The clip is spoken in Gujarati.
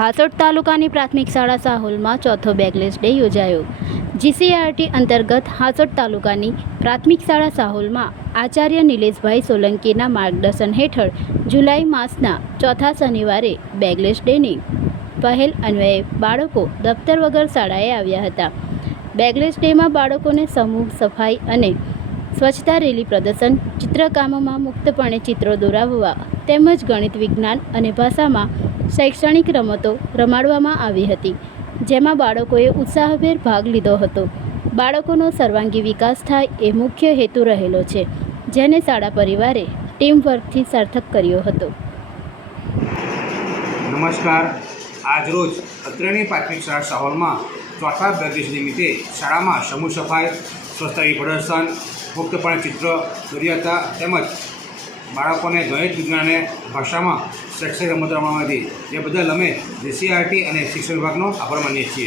હાસોટ તાલુકાની પ્રાથમિક શાળા સાહોલમાં ચોથો બેગલેસ ડે યોજાયો। જીસીઆરટી અંતર્ગત હાસોટ તાલુકાની પ્રાથમિક શાળા સાહોલમાં આચાર્ય નિલેશભાઈ સોલંકીના માર્ગદર્શન હેઠળ જુલાઈ માસના ચોથા શનિવારે બેગલેસ ડેની પહેલ અન્વયે બાળકો દફતર વગર શાળાએ આવ્યા હતા। બેગલેસ ડેમાં બાળકોને સમૂહ સફાઈ અને સ્વચ્છતા રેલી પ્રદર્શન, ચિત્રકામમાં મુક્તપણે ચિત્રો દોરાવવા તેમજ ગણિત, વિજ્ઞાન અને ભાષામાં શૈક્ષણિક રમતો રમાડવામાં આવી હતી, જેમાં બાળકોએ ઉત્સાહભેર ભાગ લીધો હતો। બાળકોનો સર્વાંગી વિકાસ થાય એ મુખ્ય હેતુ રહેલો છે, જેને શાળા પરિવારે ટીમ વર્કથી સાર્થક કર્યો હતો। નમસ્કાર। આજરોજ અત્રેની પ્રાથમિક શાળા સાહોલમાં ચોથા બેગલેસ નિમિત્તે શાળામાં સમૂહ સફાઈ, સ્વચ્છતા પ્રદર્શન, મુક્તપણે ચિત્ર દોર્યા હતા તેમજ બાળકોને ગણિત, વિજ્ઞાન અને ભાષામાં શૈક્ષણિક રમતો રમવામાં હતી। એ બદલ અમે જીસીઆરટી અને શિક્ષણ વિભાગનો આભાર માનીએ છીએ।